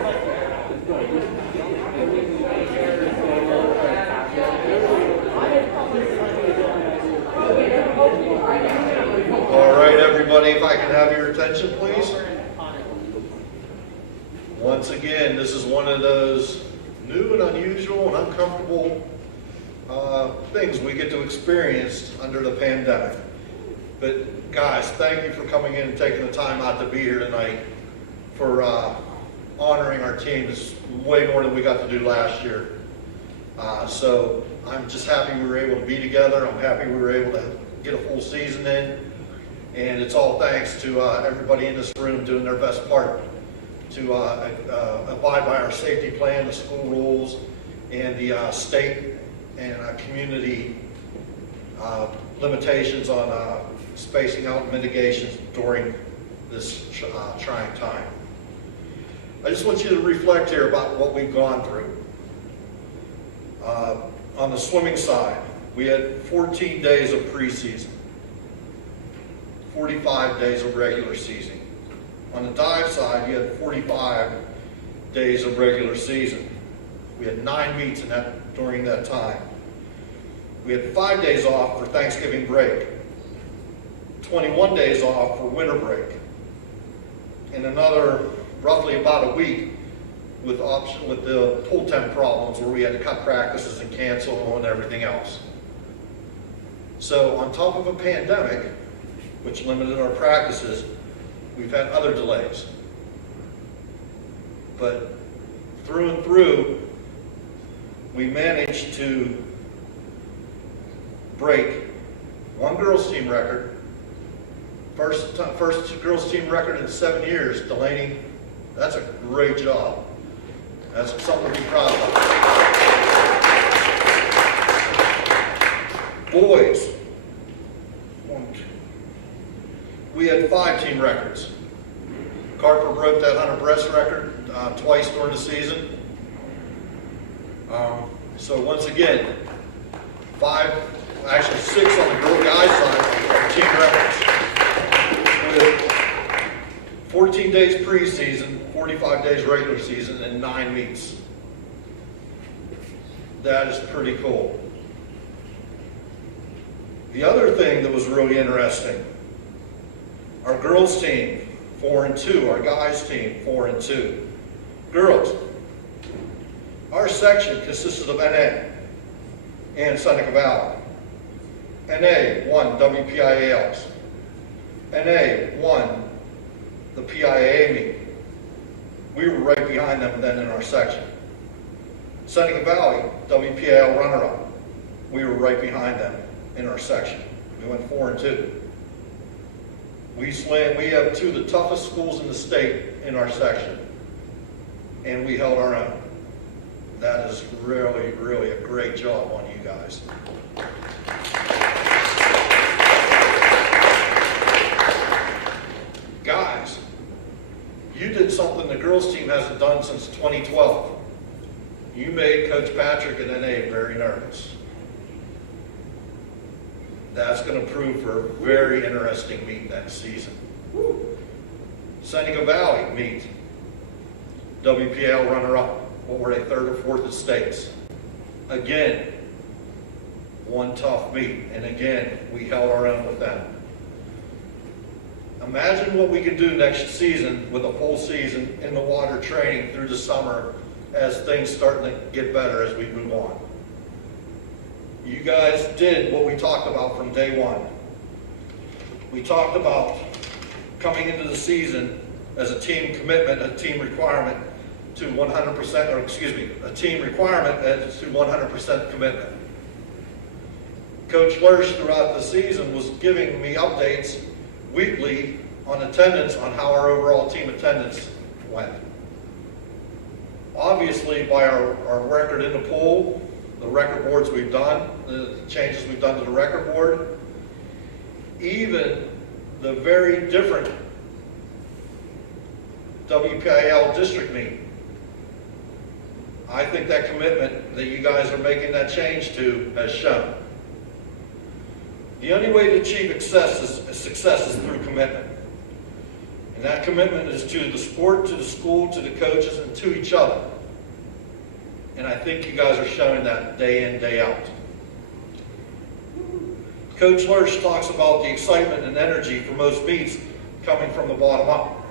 All right, everybody, if I can have your attention, please. Once again, this is one of those new and unusual and uncomfortable things we get to experience under the pandemic. But guys, thank you for coming in and taking the time out to be here tonight for honoring our team. It's way more than we got to do last year. So I'm just happy we were able to be together. I'm happy we were able to get a full season in. And it's all thanks to everybody in this room doing their best part to abide by our safety plan, the school rules, and the state and community limitations on spacing out and mitigations during this trying time. I just want you to reflect here about what we've gone through. On the swimming side, we had 14 days of preseason, 45 days of regular season. On the dive side, you had 45 days of regular season. We had 9 meets during that time. We had 5 days off for Thanksgiving break, 21 days off for winter break, and another roughly about a week with the pool temp problems where we had to cut practices and cancel and everything else. So on top of a pandemic, which limited our practices, we've had other delays. But through and through, we managed to break one girls team record, first girls team record in 7 years. Delaney, that's a great job. That's something to be proud of. Boys, we had 5 team records. Carper broke that 100 breast record twice during the season. So once again, 5, actually 6 on the girl guys side of team records. With 14 days preseason, 45 days regular season, and 9 meets. That is pretty cool. The other thing that was really interesting, our girls team, 4-2. Our guys team, 4-2. Girls, our section consisted of NA and Seneca Valley. NA won WPIALs. NA won the PIAA meet. We were right behind them then in our section. Seneca Valley, WPIAL runner-up. We were right behind them in our section. We went 4-2. We have 2 of the toughest schools in the state in our section, and we held our own. That is really, really a great job on you guys. Guys, you did something the girls team hasn't done since 2012. You made Coach Patrick at NA very nervous. That's going to prove for a very interesting meet next season. Seneca Valley meet, WPL runner-up. What were they, 3rd or 4th in states? Again, one tough meet, and again, we held our own with them. Imagine what we could do next season with a full season in the water training through the summer as things start to get better as we move on. You guys did what we talked about from day one. We talked about coming into the season as a team commitment, a team requirement to 100%, or excuse me, a team requirement as to 100% commitment. Coach Lurch throughout the season was giving me updates weekly on attendance, on how our overall team attendance went. Obviously, by our record in the pool, the record boards we've done, the changes we've done to the record board, even the very different WPIL district meet. I think that commitment that you guys are making that change to has shown. The only way to achieve success is through commitment. And that commitment is to the sport, to the school, to the coaches, and to each other. And I think you guys are showing that day in, day out. Coach Lurch talks about the excitement and energy for most meets coming from the bottom up.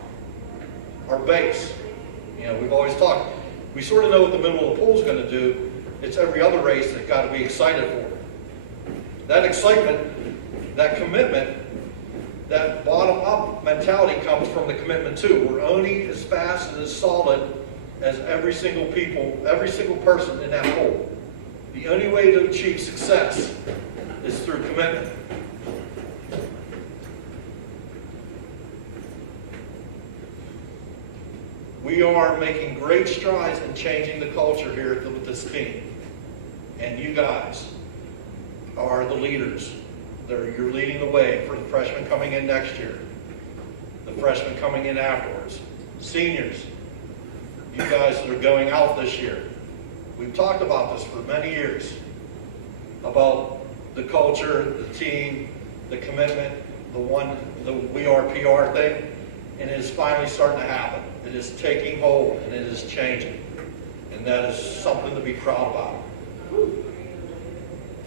Our base. We've always talked. We sort of know what the middle of the pool is going to do. It's every other race that got to be excited for. That excitement, that commitment, that bottom-up mentality comes from the commitment too. We're only as fast and as solid as every single person in that pool. The only way to achieve success is through commitment. We are making great strides in changing the culture here with this team. And you guys are the leaders. You're leading the way for the freshmen coming in next year, the freshmen coming in afterwards, seniors, you guys that are going out this year. We've talked about this for many years, about the culture, the team, the commitment, the We Are PR thing, and it is finally starting to happen. It is taking hold and it is changing, and that is something to be proud about.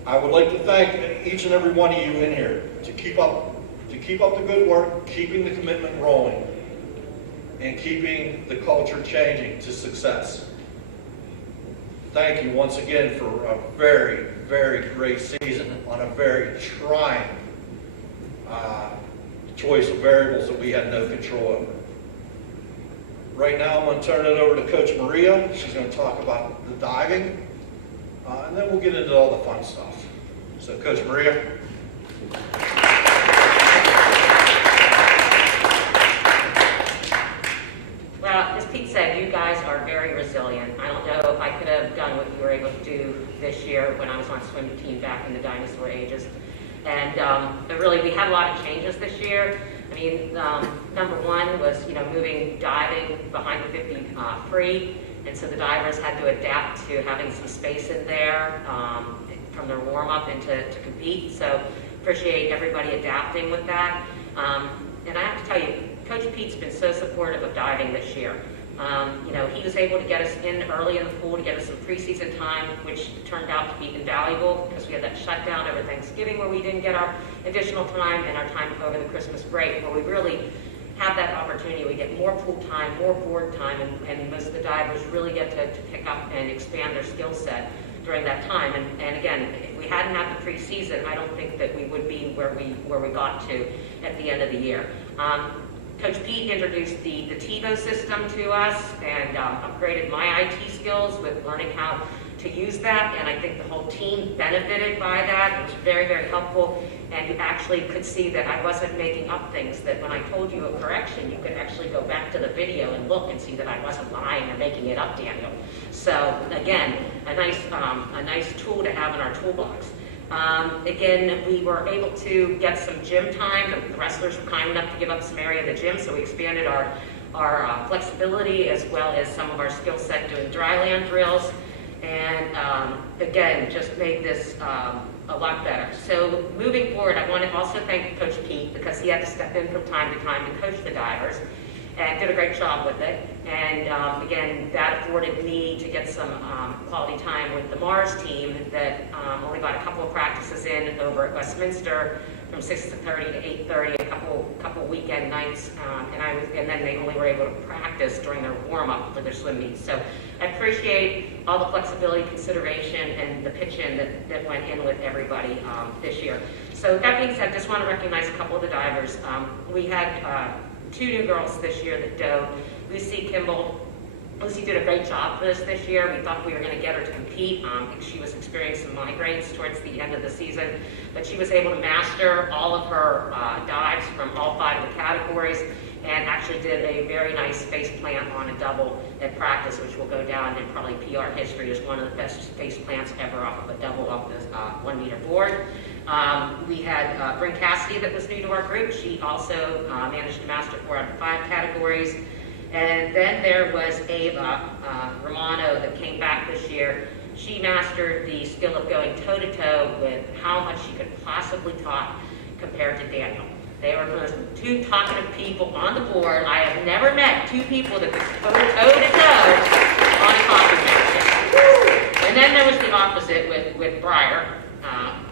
I would like to thank each and every one of you in here to keep up the good work, keeping the commitment rolling, and keeping the culture changing to success. Thank you once again for a very, very great season on a very trying choice of variables that we had no control over. Right now I'm going to turn it over to Coach Maria. She's going to talk about the diving. And then we'll get into all the fun stuff. So, Coach Maria. Well, as Pete said, you guys are very resilient. I don't know if I could have done what you were able to do this year when I was on swimming team back in the dinosaur ages. And but really, we had a lot of changes this year. I mean, number one was, moving diving behind the 50 free. And so the divers had to adapt to having some space in there from their warm-up and to compete. So appreciate everybody adapting with that. And I have to tell you, Coach Pete's been so supportive of diving this year. He was able to get us in early in the pool to get us some preseason time, which turned out to be invaluable because we had that shutdown over Thanksgiving where we didn't get our additional time, and our time over the Christmas break where we really have that opportunity. We get more pool time, more board time, and most of the divers really get to pick up and expand their skill set during that time. And again, if we hadn't had the preseason, I don't think that we would be where we got to at the end of the year. Coach Pete introduced the TiVo system to us and upgraded my IT skills with learning how to use that, and I think the whole team benefited by that. It was very, very helpful, and you actually could see that I wasn't making up things, that when I told you a correction, you could actually go back to the video and look and see that I wasn't lying or making it up, Daniel. So again, a nice tool to have in our toolbox. Again, we were able to get some gym time. The wrestlers were kind enough to give up some area of the gym, so we expanded our flexibility as well as some of our skill set doing dry land drills. And again, just made this a lot better. So moving forward, I want to also thank Coach Pete because he had to step in from time to time to coach the divers and did a great job with it. And again, that afforded me to get some quality time with the Mars team that only got a couple of practices in over at Westminster from 6:30 to 8:30, a couple weekend nights, and then they only were able to practice during their warm-up for their swim meets. So I appreciate all the flexibility, consideration, and the pitch-in that went in with everybody this year. So that being said, I just want to recognize a couple of the divers. We had 2 new girls this year that dove. Lucy Kimball. Lucy did a great job for us this year. We thought we were going to get her to compete. She was experiencing some migraines towards the end of the season, but she was able to master all of her dives from all 5 of the categories and actually did a very nice face plant on a double at practice, which will go down in probably PR history as one of the best face plants ever off of a double off the 1-meter board. We had Bryn Cassidy that was new to our group. She also managed to master 4 out of 5 categories. And then there was Ava Romano that came back this year. She mastered the skill of going toe-to-toe with how much she could possibly talk compared to Daniel. They were the most two talkative people on the board. I have never met two people that could go toe to toe on a coffee match. And then there was the opposite with Breyer.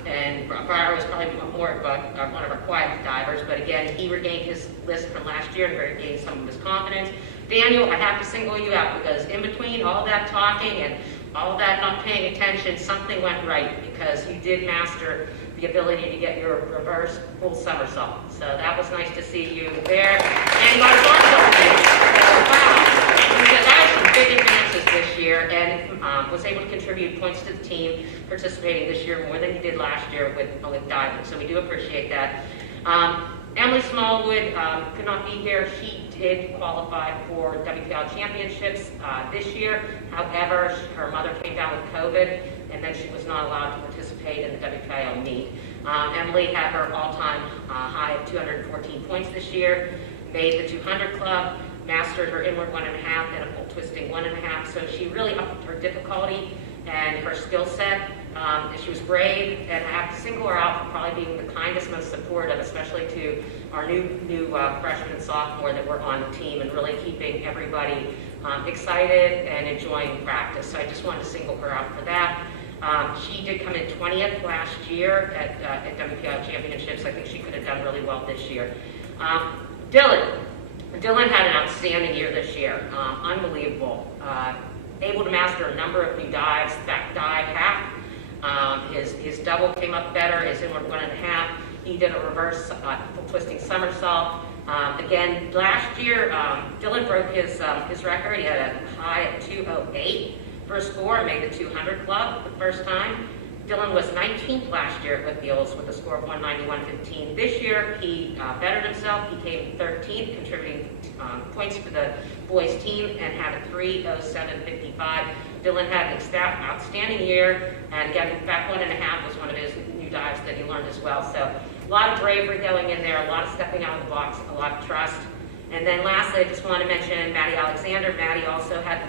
And Breyer was probably more of one of our quiet divers, but again, he regained his list from last year and regained some of his confidence. Daniel, I have to single you out because in between all that talking and all that not paying attention, something went right because you did master the ability to get your reverse full somersault. So that was nice to see you there. And you got a somersault finish. So wow. Because I had some big advances this year and was able to contribute points to the team participating this year more than he did last year with diving. So we do appreciate that. Emily Smallwood could not be here. She did qualify for WPL championships this year. However, her mother came down with COVID, and then she was not allowed to participate in the WPL meet. Emily had her all-time high of 214 points this year, made the 200 club, mastered her inward 1.5 and a full twisting 1.5. So she really upped her difficulty and her skill set. She was brave, and I have to single her out for probably being the kindest, most supportive, especially to our new freshman and sophomore that were on the team, and really keeping everybody excited and enjoying practice. So I just wanted to single her out for that. She did come in 20th last year at WPL Championships. I think she could have done really well this year. Dylan had an outstanding year this year. Unbelievable. Able to master a number of new dives, back dive, half. His double came up better, his inward 1.5. He did a reverse full twisting somersault. Again, last year, Dylan broke his record. He had a high of 208 for a score and made the 200 club the first time. Dylan was 19th last year at Whitfields with a score of 191.15. This year, he bettered himself. He came 13th, contributing points for the boys' team, and had a 307.55. Dylan had an outstanding year, and again, back 1.5 was one of his new dives that he learned as well. So a lot of bravery going in there, a lot of stepping out of the box, a lot of trust. And then lastly, I just want to mention Maddie Alexander. Maddie also had an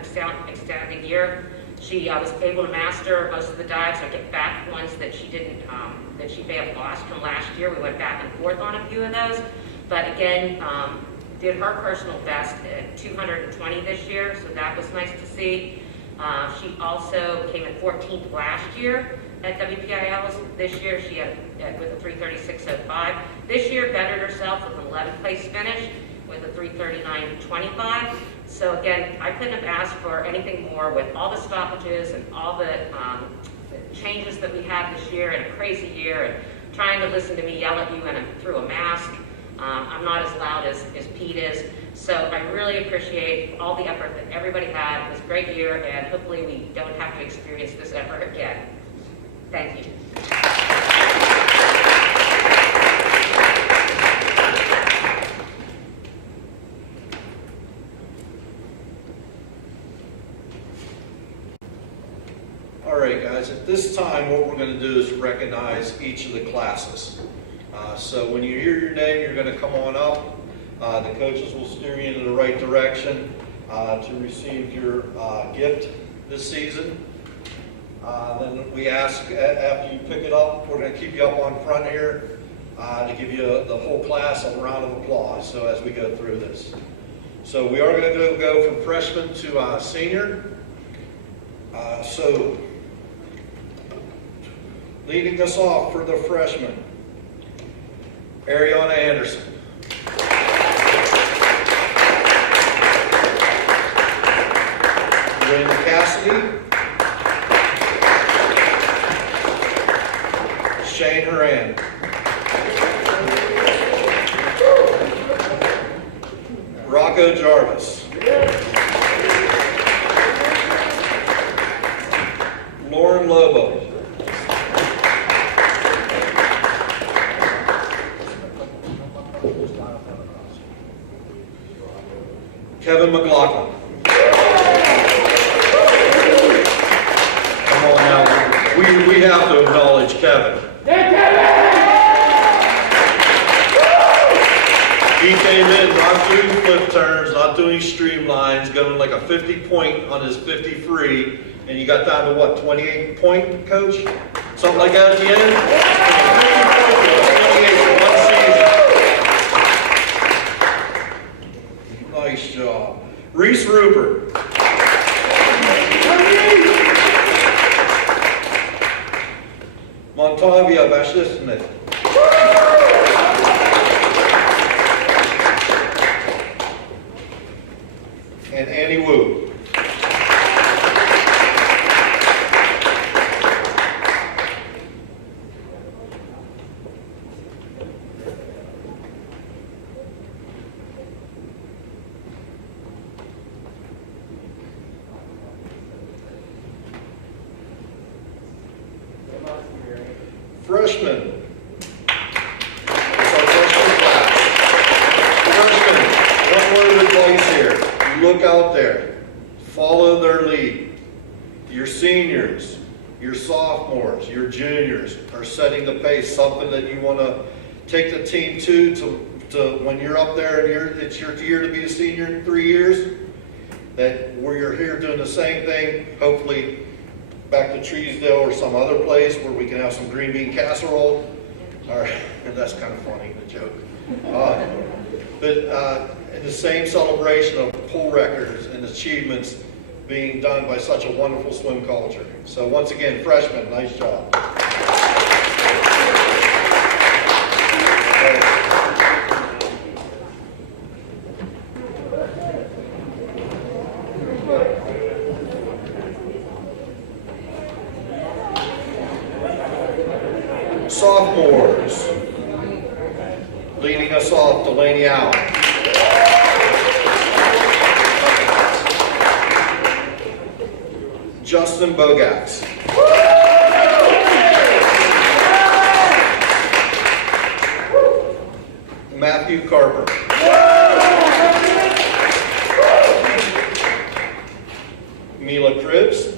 outstanding year. She was able to master most of the dives, or get back ones that she didn't, that she may have lost from last year. We went back and forth on a few of those, but again, did her personal best at 220 this year, so that was nice to see. She also came in 14th last year at WPILs. This year she had with a 336.05. This year bettered herself with an 11th place finish with a 339.25. So again, I couldn't have asked for anything more with all the stoppages and all the changes that we had this year, and a crazy year, and trying to listen to me yell at you and through a mask. I'm not as loud as Pete is. So I really appreciate all the effort that everybody had. It was a great year, and hopefully we don't have to experience this ever again. Thank you. All right, guys, at this time, what we're going to do is recognize each of the classes. So when you hear your name, you're going to come on up. The coaches will steer you in the right direction to receive your gift this season. Then we ask, after you pick it up, we're going to keep you up on front here to give you the whole class a round of applause so as we go through this. So we are going to go from freshman to senior. So leading us off for the freshmen, Ariana Anderson. Lynn Cassidy. Shane Horan. Rocco Jarvis. Lauren Lobo. Kevin McLaughlin. Come on now, we have to acknowledge Kevin. He came in not doing flip turns, not doing streamlines, going like a 50 point on his 50 free, and you got down to what, 28 point, coach? Something like that at the end? 50 points, 28 for one season. Reese Rupert. Montavia Bashlisnet. And Annie Wu. Freshmen. It's our freshman class. Freshmen, one word of advice here. You look out there. Follow their lead. Your seniors, your sophomores, your juniors are setting the pace, something that you want to take the team to when you're up there and it's your year to be a senior in 3 years, that where you're here doing the same thing, hopefully back to Treesdale or some other place where we can have some green bean casserole. And that's kind of funny, the joke. But in the same celebration of pool records and achievements being done by such a wonderful swim culture. So once again, freshmen, nice job. Sophomores, leading us off, Delaney Allen. Justin Bogax. Matthew Carper. Mila Cribbs.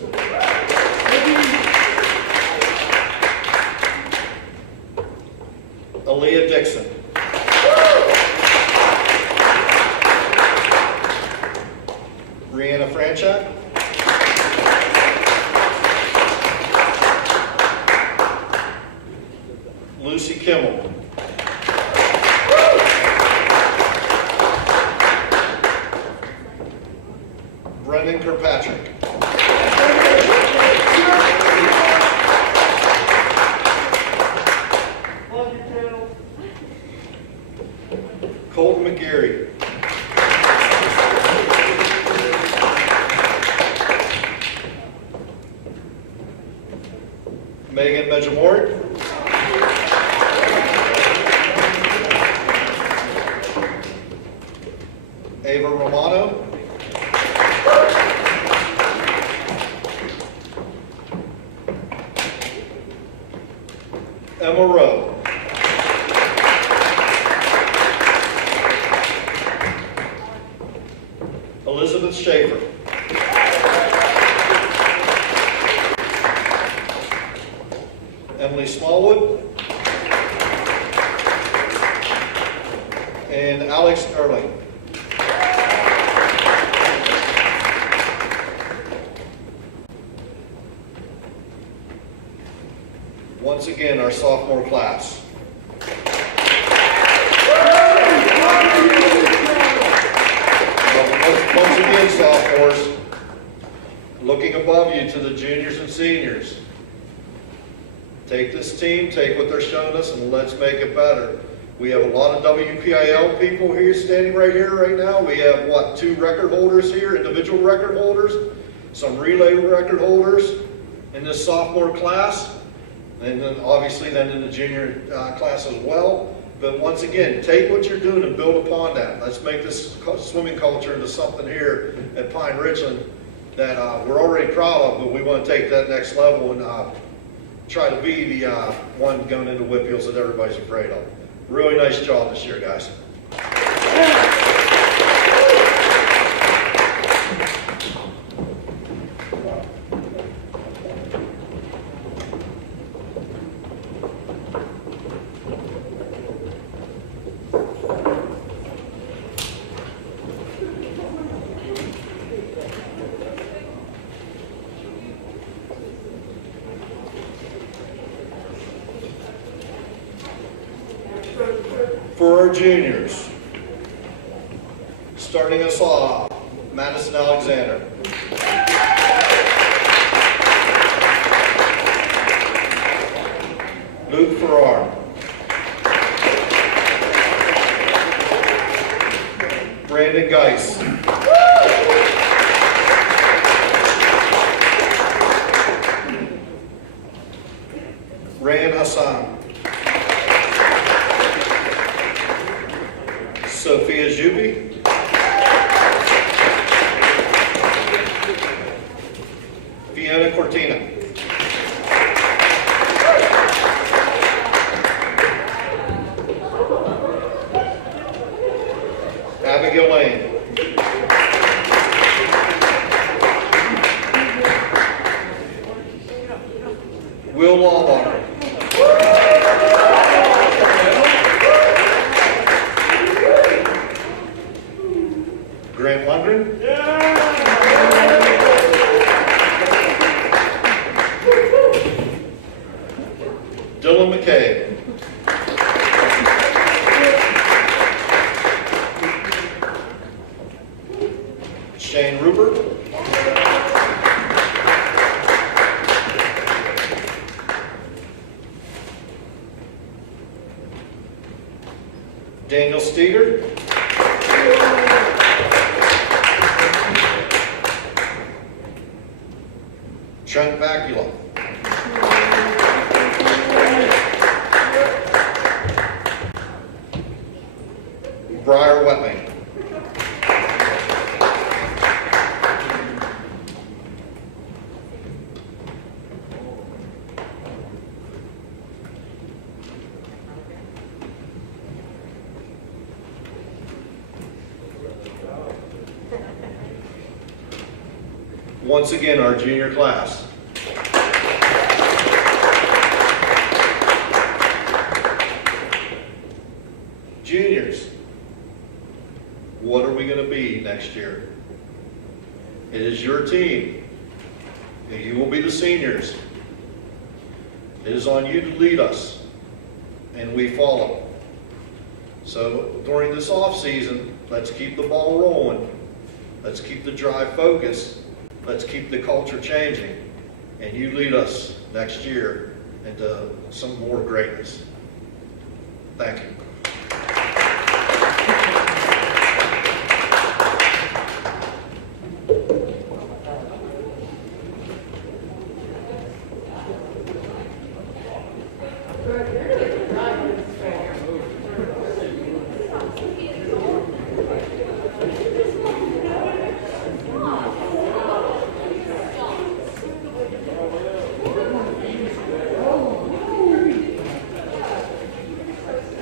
Aaliyah Dixon. Rihanna Franchak. Lucy Kimmel. Brendan Kirkpatrick. Colton McGarry. Megan Medjamort. Ava Romano. Emma Rowe. Elizabeth Schaefer. Emily Smallwood. And Alex Erling. Once again, our sophomore class. Once again, sophomores, looking above you to the juniors and seniors. Take this team, take what they're showing us, and let's make it better. We have a lot of WPIL people here, standing right here right now. We have, what, 2 record holders here, individual record holders, some relay record holders in this sophomore class, and then obviously then in the junior class as well. But once again, take what you're doing and build upon that. Let's make this swimming culture into something here at Pine-Richland that we're already proud of, but we want to take that next level and try to be the one going into Whitfields that everybody's afraid of. Really nice job this year, guys. For our juniors, starting us off, Madison Alexander. Luke Farrar. Brandon Geis. Rayan Hassan. Sophia Juby. Fiona Cortina. Abigail Lane. Will Lawbacher. Grant Lundgren. Dylan McKay. Shane Rupert. Daniel Steger. Trent Vacula. Briar Wetling. Once again, our junior class. Juniors, what are we going to be next year? It is your team. You will be the seniors. It is on you to lead us, and we follow. So during this off season, let's keep the ball rolling. Let's keep the drive focused. Let's keep the culture changing, and you lead us next year into some more greatness. Thank you.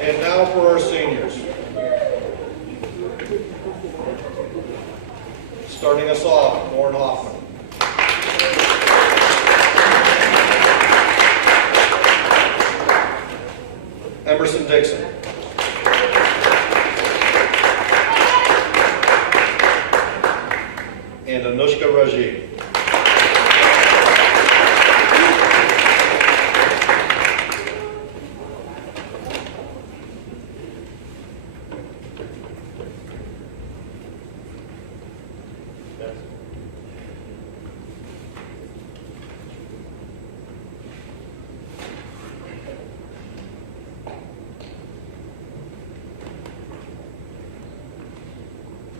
And now for our seniors. Starting us off, Lauren Hoffman. Emerson Dixon. And Anushka Rajiv.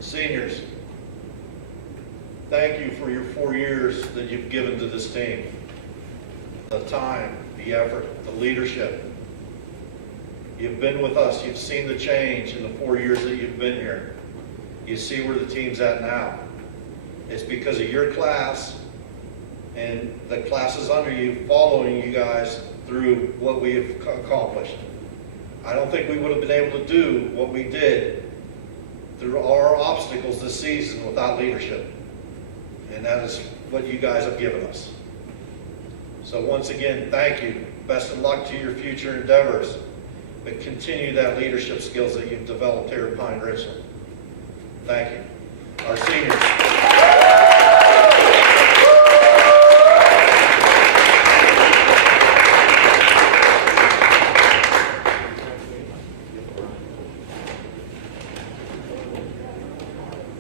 Seniors, thank you for your 4 years that you've given to this team. The time, the effort, the leadership. You've been with us. You've seen the change in the 4 years that you've been here. You see where the team's at now. It's because of your class and the classes under you following you guys through what we have accomplished. I don't think we would have been able to do what we did through our obstacles this season without leadership. And that is what you guys have given us. So once again, thank you. Best of luck to your future endeavors. But continue that leadership skills that you've developed here at Pine-Richland. Thank you. Our seniors.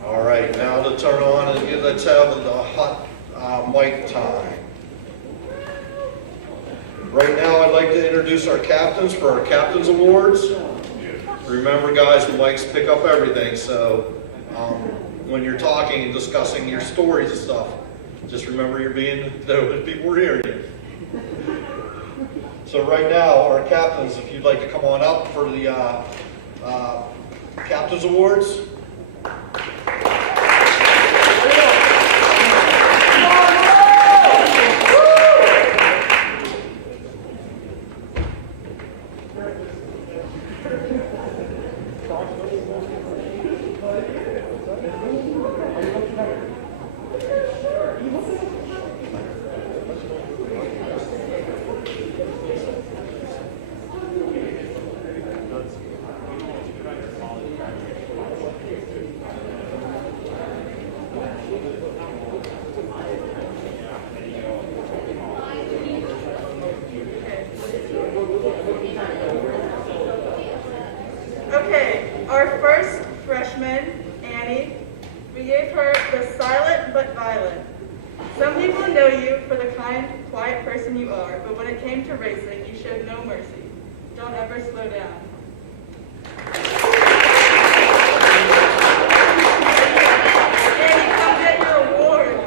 All right, now to turn Right now, I'd like to introduce our captains for our Captains Awards. Remember, guys, the mics pick up everything, so when you're talking and discussing your stories and stuff, just remember you're being, that people are hearing you. So right now, our captains, if you'd like to come on up for the Captains Awards. Okay, our first freshman, Annie, we gave her the silent but violent. Some people know you for the kind, quiet person you are, but when it came to racing, you showed no mercy. Don't ever slow down. Annie, come get your award.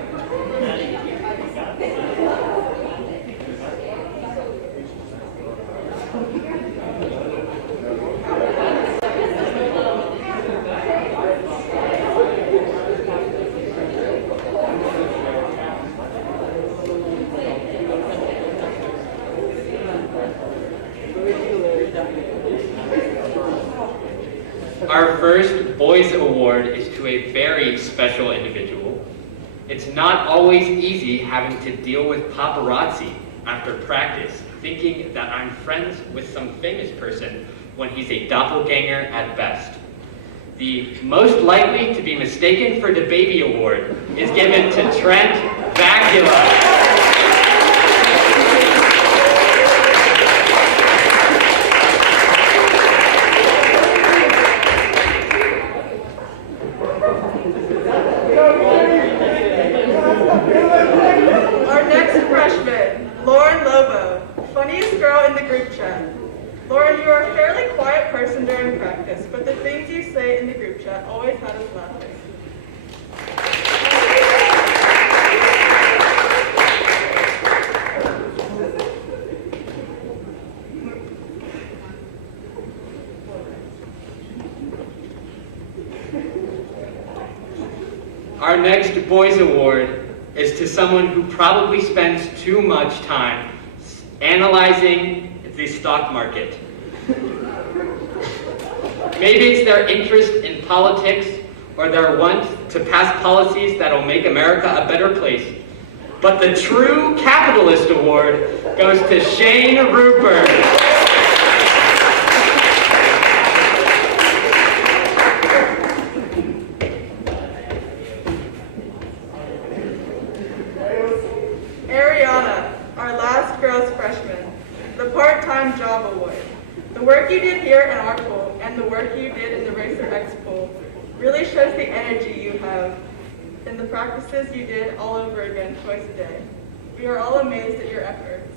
Our first Boys Award is to a very special individual. It's not always easy having to deal with paparazzi after practice, thinking that I'm friends with some famous person when he's a doppelganger at best. The most likely to be mistaken for the baby award is given to Trent Vacula. Our next freshman, Lauren Lobo, funniest girl in the group chat. Lauren, you are a fairly quiet person during practice, but the things you say in the group chat always had us laughing. Our next Boys Award is to someone who probably spends too much time analyzing the stock market. Maybe it's their interest in politics or their want to pass policies that'll make America a better place. But the true capitalist award goes to Shane Rupert. Ariana, our last girls freshman, the part-time job award. The work you did here in our pool and the work you did in the Racer X pool really shows the energy you have in the practices you did all over again twice a day. We are all amazed at your efforts.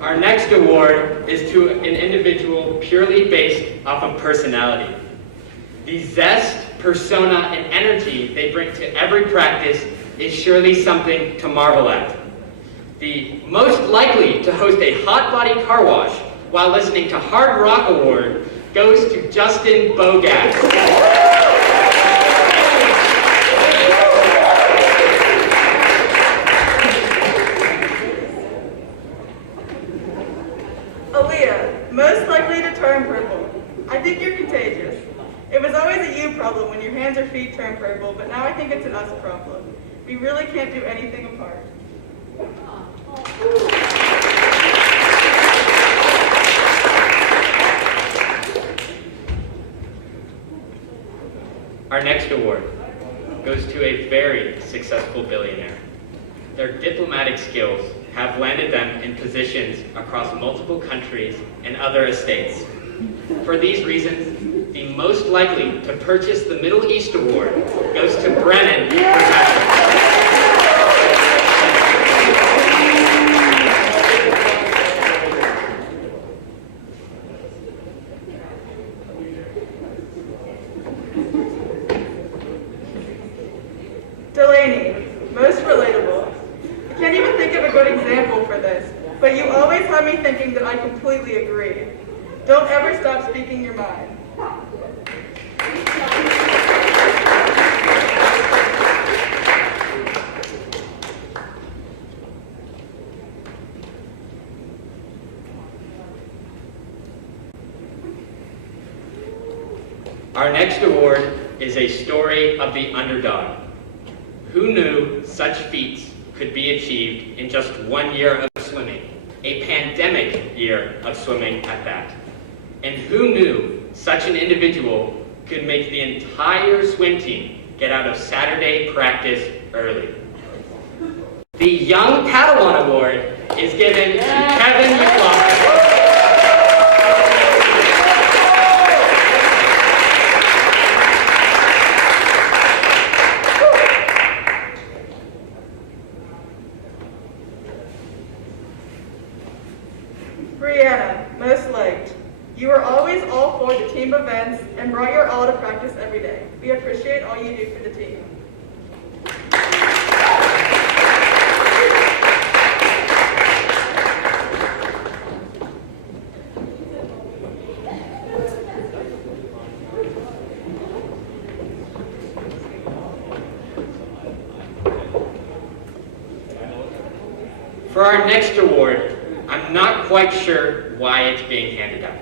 Our next award is to an individual purely based off of personality. The zest, persona, and energy they bring to every practice is surely something to marvel at. The most likely to host a hot body car wash while listening to hard rock award goes to Justin Bogas. Aaliyah, most likely to turn purple. I think you're contagious. It was always a you problem when your hands or feet turn purple, but now I think it's an us problem. We really can't do anything apart. Our next award goes to a very successful billionaire. Their diplomatic skills have landed them in positions across multiple countries and other estates. For these reasons, the most likely to purchase the Middle East Award goes to Brennan Professor. Delaney, most relatable. I can't even think of a good example for this, but you always have me thinking that I completely agree. Don't ever stop speaking your mind. Our next award is a story of the underdog. Who knew such feats could be achieved in just 1 year of swimming, a pandemic year of swimming at that? And who knew such an individual could make the entire swim team get out of Saturday practice early? The Young Padawan Award is given to Kevin McLaughlin. Brianna, most liked. You were always all for the team events and brought your all to practice every day. We appreciate all you do for the team. For our next award, I'm not quite sure why it's being handed out.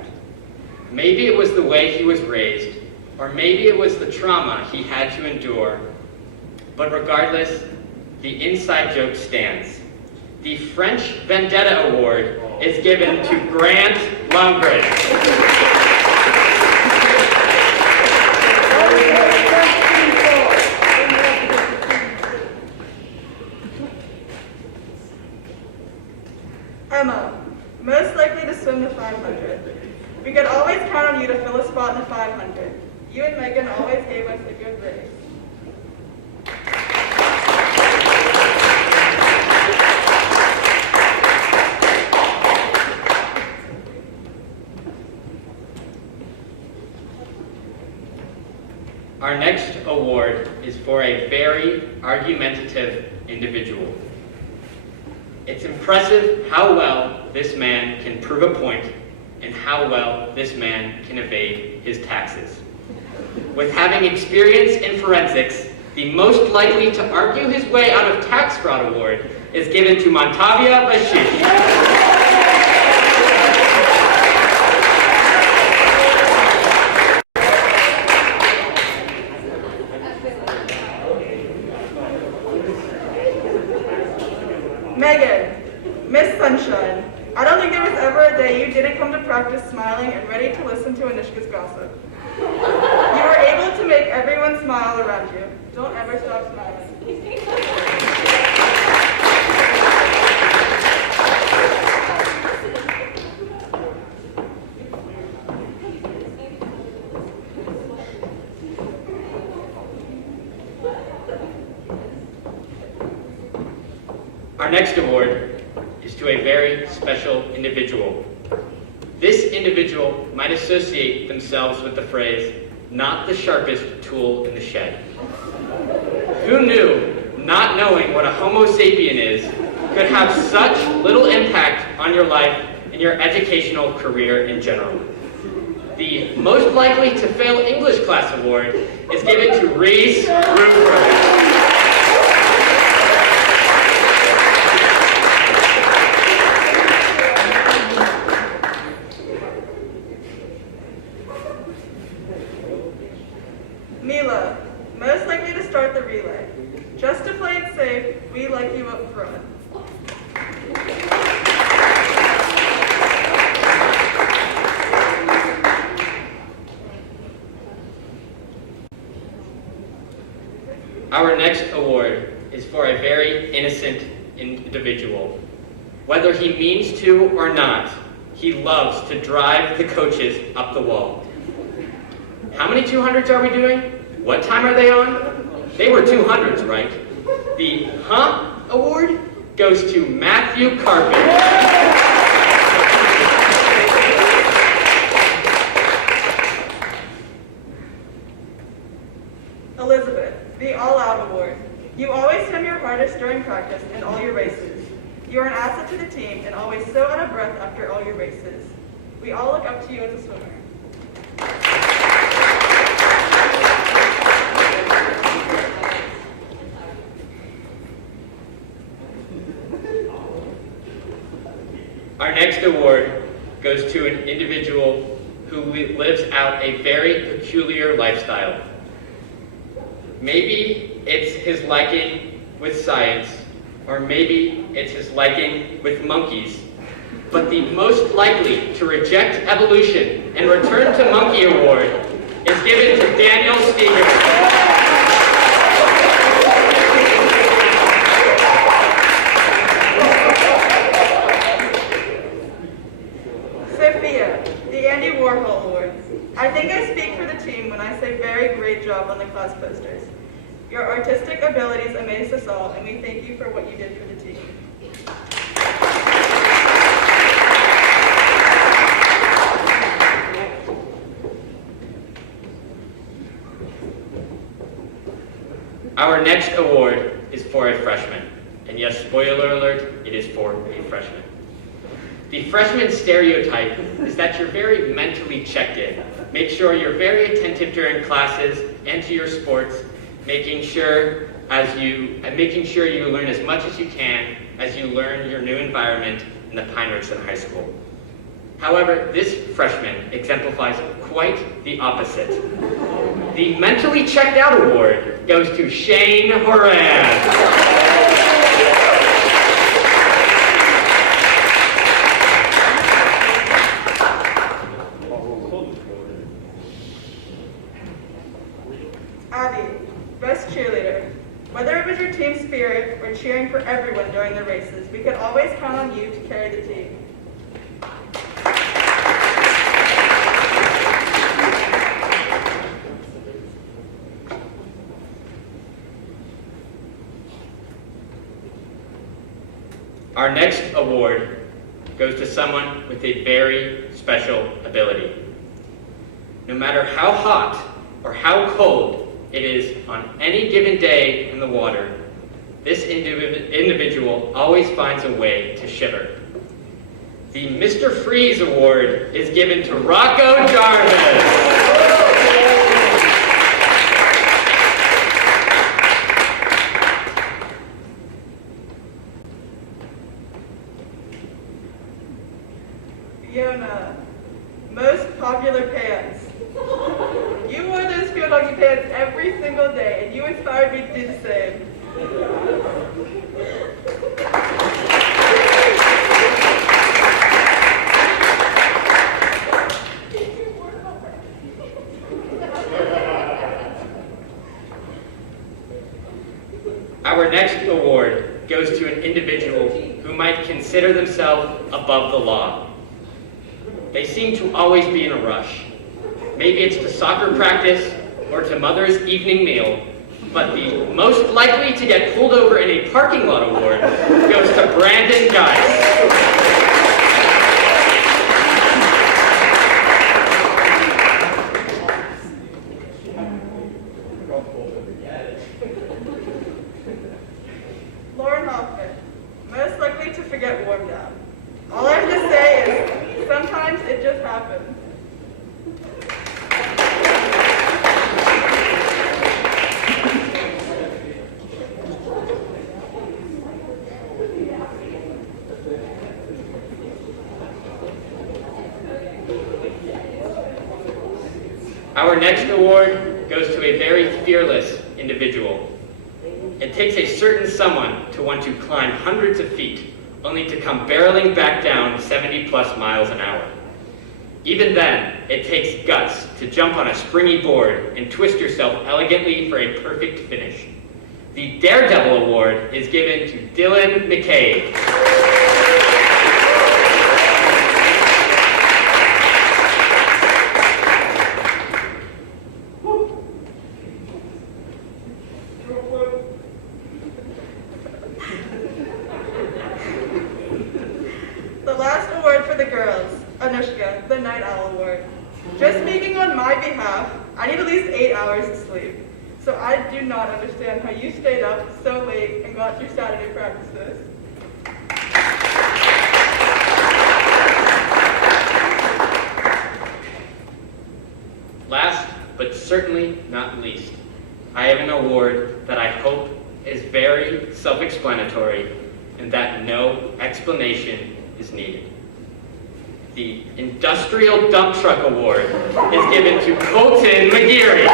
Maybe it was the way he was raised, or maybe it was the trauma he had to endure. But regardless, the inside joke stands. The French Vendetta Award is given to Grant Lundgren. Emma, most likely to swim the 500. We could always count on you to fill a spot in the 500. You and Megan always gave us a good race. Our next award is for a very argumentative individual. It's impressive how well this man can prove a point and how well this man can evade his taxes. With having experience in forensics, the most likely to argue his way out of tax fraud award is given to Montavia Bashish. Megan, Miss Sunshine, I don't think there was ever a day you didn't come to practice smiling and ready to listen to Anishka's gossip. You were able to make everyone smile around you. Don't ever stop smiling. Our next award is to a very special individual. This individual might associate themselves with the phrase, "not the sharpest tool in the shed." Who knew not knowing what a Homo sapien is could have such little impact on your life and your educational career in general? The most likely to fail English class award is given to Reese Rupert. Mila, most likely to start the relay. Just to play it safe, we like you up front. Our next award is for a very innocent individual. Whether he means to or not, he loves to drive the coaches up the wall. How many 200s are we doing? What time are they on? They were 200s, right? The Award goes to Matthew Carpet. Elizabeth, the All Out Award. You always swim your hardest during practice in all your races. You are an asset to the team and always so out of breath after all your races. We all look up to you as a swimmer. Our next award goes to an individual who lives out a very peculiar lifestyle. Maybe it's his liking with science, or maybe it's his liking with monkeys. But the most likely to reject evolution and return to monkey award is given to Daniel Steger. I think I speak for the team when I say very great job on the class posters. Your artistic abilities amaze us all, and we thank you for what you did for the team. Our next award is for a freshman. And yes, spoiler alert, it is for a freshman. The freshman stereotype is that you're very mentally checked in. Make sure you're very attentive during classes and to your sports, making sure you learn as much as you can as you learn your new environment in the Pine-Richland High School. However, this freshman exemplifies quite the opposite. The Mentally Checked Out Award goes to Shane Horan. Whether it was your team spirit or cheering for everyone during the races, we could always count on you to carry the team. Our next award goes to someone with a very special ability. No matter how hot or how cold it is on any given day in the water, this individual always finds a way to shiver. The Mr. Freeze Award is given to Rocco Jarvis. Fiona, most popular pants. You wore those field hockey pants every single day, and you inspired me to do the same. Our next award goes to an individual who might consider themselves above the law. They seem to always be in a rush. Maybe it's to soccer practice or to mother's evening meal, but the most likely to get pulled over in a parking lot award goes to Brandon Geis. Lauren Hoffman, most likely to forget warm down. All I have to say is, sometimes it just happens. Our next award goes to a very fearless individual. It takes a certain someone to want to climb hundreds of feet, only to come barreling back down 70+ miles an hour. Even then, it takes guts to jump on a springy board and twist yourself elegantly for a perfect finish. The Daredevil Award is given to Dylan McCabe. The last award for the girls, Anushka, the Night Owl Award. Just speaking on my behalf, I need at least 8 hours of sleep. So I do not understand how you stayed up so late and got through Saturday practices. Last, but certainly not least, I have an award that I hope is very self-explanatory and that no explanation is needed. The Industrial Dump Truck Award is given to Colton McGeary.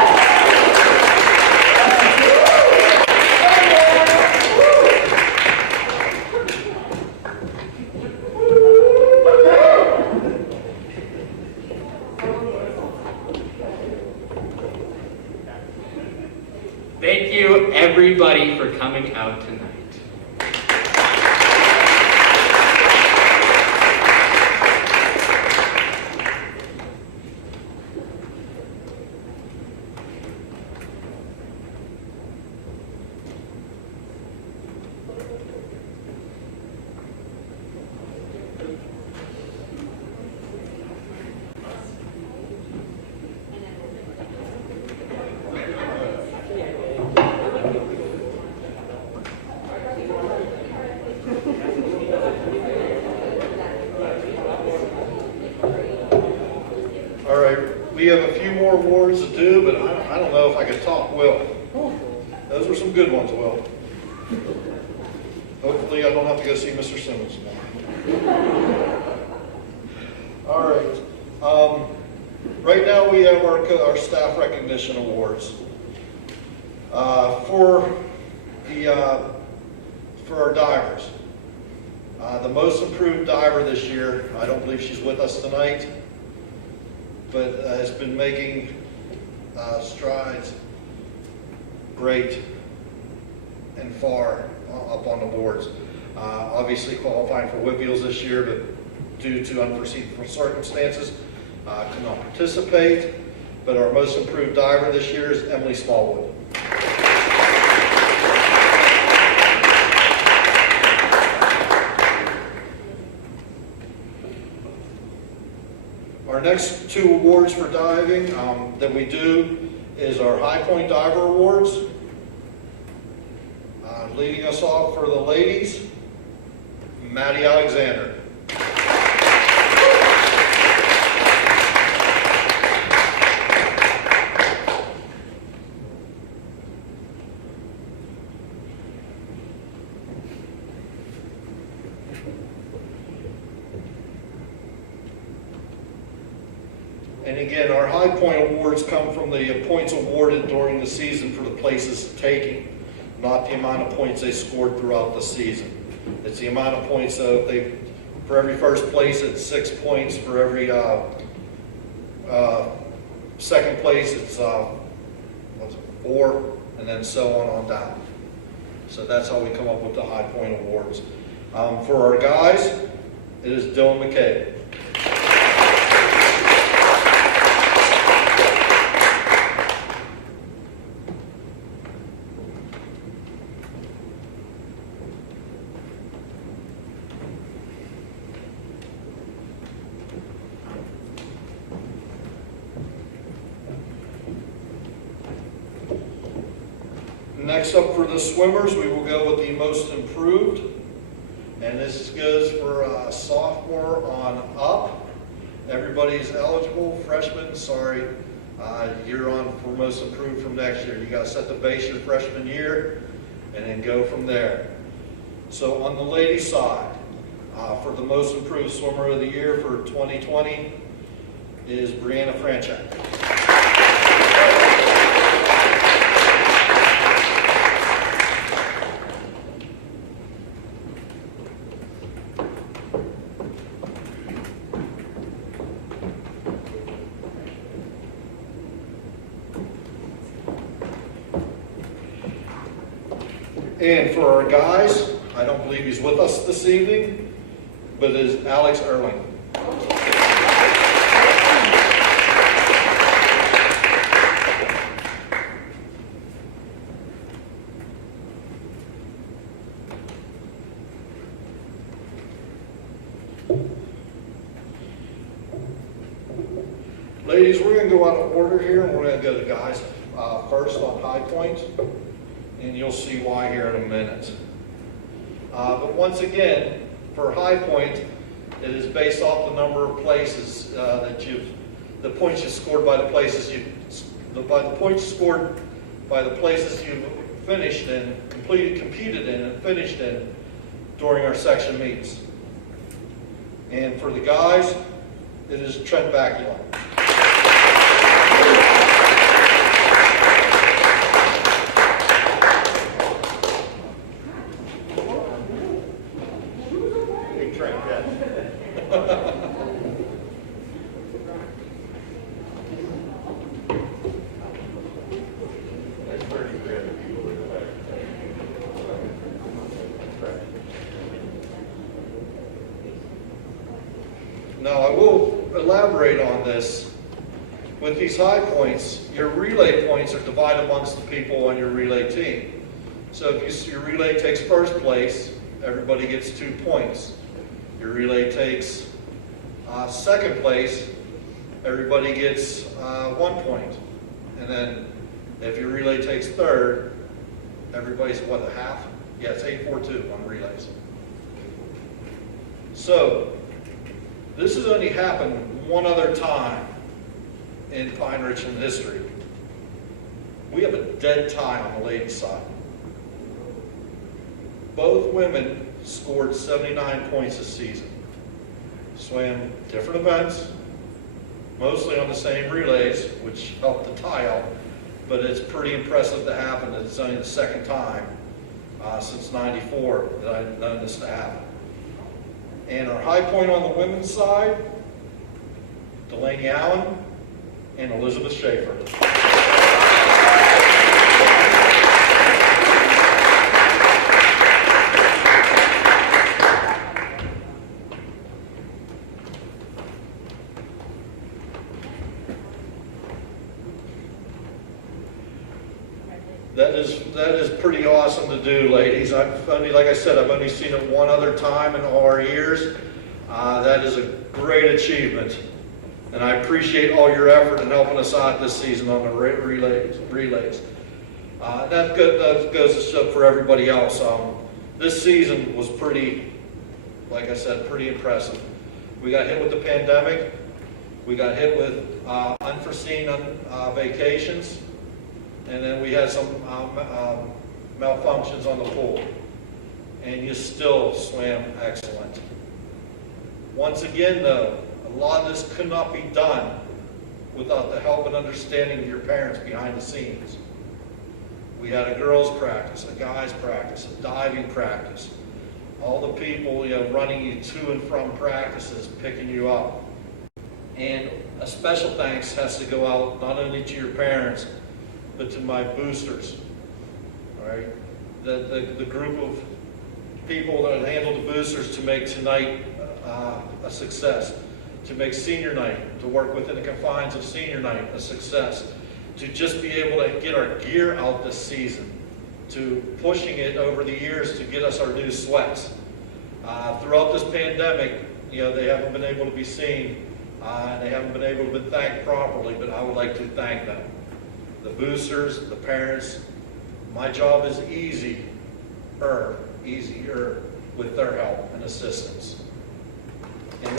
Thank you, everybody, for coming out tonight. All right, we have a few more awards to do, but I don't know if I can talk well. Those were some good ones, Will. Hopefully I don't have to go see Mr. Simmons now. All right. Right now we have our staff recognition awards. For our divers. The most improved diver this year, I don't believe she's with us tonight, but has been making strides great and far up on the boards. Obviously qualifying for Whitfields this year, but due to unforeseen circumstances, could not participate. But our most improved diver this year is Emily Smallwood. Our next two awards for diving that we do is our High Point Diver Awards. Leading us off for the ladies, Maddie Alexander. And again, our High Point Awards come from the points awarded during the season for the places taking, not the amount of points they scored throughout the season. It's the amount of points for every first place, it's 6 points. For every second place, it's 4, and then so on down. So that's how we come up with the High Point Awards. For our guys, it is Dylan McCabe. Next up for the swimmers, we will go with the most improved. And this goes for sophomore on up. Everybody's eligible. Freshmen, sorry, you're on for most improved from next year. You got to set the base your freshman year and then go from there. So on the ladies' side, for the most improved swimmer of the year for 2020 is Brianna Franchak. And for our guys, I don't believe he's with us this evening, but it is Alex Erling. Ladies, we're going to go out of order here, and we're going to go to guys first on High Point, and you'll see why here in a minute. But once again, for High Point, it is based off the number of places the points you scored by the places you finished in, competed in, and finished in during our section meets. And for the guys, it is Trent Bacula. Now, I will elaborate on this. With these high points, your relay points are divided amongst the people on your relay team. So if your relay takes first place, everybody gets 2 points. Your relay takes second place, everybody gets 1 point. And then if your relay takes third, everybody's what, a half? Yeah, it's 8-4-2 on relays. So this has only happened one other time in Pine-Richland history. We have a dead tie on the ladies' side. Both women scored 79 points this season. Swam different events, mostly on the same relays, which helped the tie out, but it's pretty impressive to happen that it's only the second time since '94 that I've known this to happen. And our high point on the women's side, Delaney Allen and Elizabeth Schaefer. That is pretty awesome to do, ladies. Like I said, I've only seen it one other time in all our years. That is a great achievement, and I appreciate all your effort in helping us out this season on the relays. That goes to show for everybody else. This season was pretty, like I said, pretty impressive. We got hit with the pandemic. We got hit with unforeseen vacations. And then we had some malfunctions on the pool. And you still swam excellent. Once again, though, a lot of this could not be done without the help and understanding of your parents behind the scenes. We had a girls' practice, a guys' practice, a diving practice. All the people, running you to and from practices, picking you up. And a special thanks has to go out not only to your parents, but to my boosters, all right? The group of people that handled the boosters to make tonight a success, to make senior night, to work within the confines of senior night a success, to just be able to get our gear out this season, to pushing it over the years to get us our new sweats. Throughout this pandemic, they haven't been able to be seen, and they haven't been able to be thanked properly, but I would like to thank them. The boosters, the parents. My job is easier with their help and assistance. And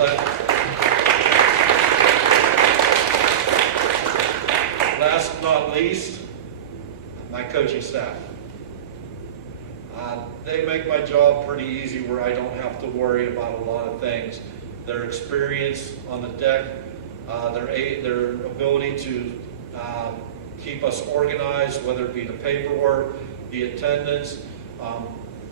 last but not least, my coaching staff. They make my job pretty easy where I don't have to worry about a lot of things. Their experience on the deck, their ability to keep us organized, whether it be the paperwork, the attendance.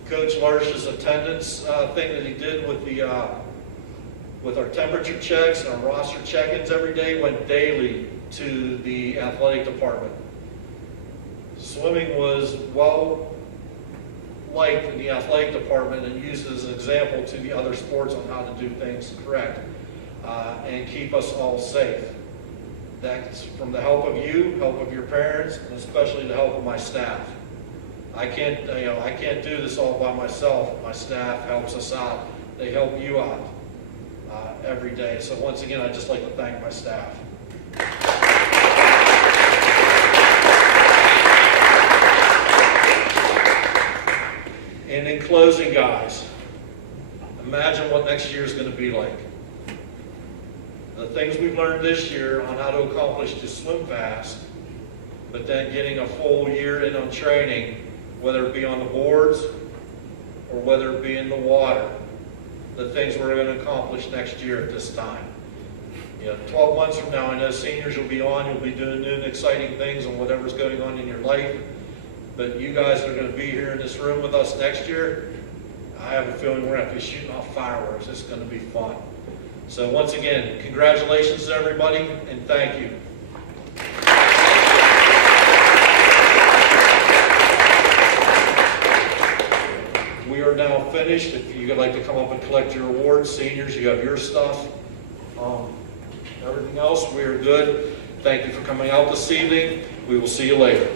Coach Larsh's attendance thing that he did with our temperature checks and our roster check-ins every day went daily to the athletic department. Swimming was well liked in the athletic department and use it as an example to the other sports on how to do things correct and keep us all safe. That's from the help of you, help of your parents, and especially the help of my staff. I can't do this all by myself. My staff helps us out. They help you out every day. So once again, I'd just like to thank my staff. And in closing, guys, imagine what next year is going to be like. The things we've learned this year on how to accomplish to swim fast, but then getting a full year in on training, whether it be on the boards or whether it be in the water, the things we're going to accomplish next year at this time. 12 months from now, I know seniors will be on, you'll be doing new and exciting things on whatever's going on in your life, but you guys that are going to be here in this room with us next year, I have a feeling we're going to be shooting off fireworks. It's going to be fun. So once again, congratulations to everybody, and thank you. We are now finished. If you'd like to come up and collect your awards, seniors, you have your stuff. Everything else, we are good. Thank you for coming out this evening. We will see you later.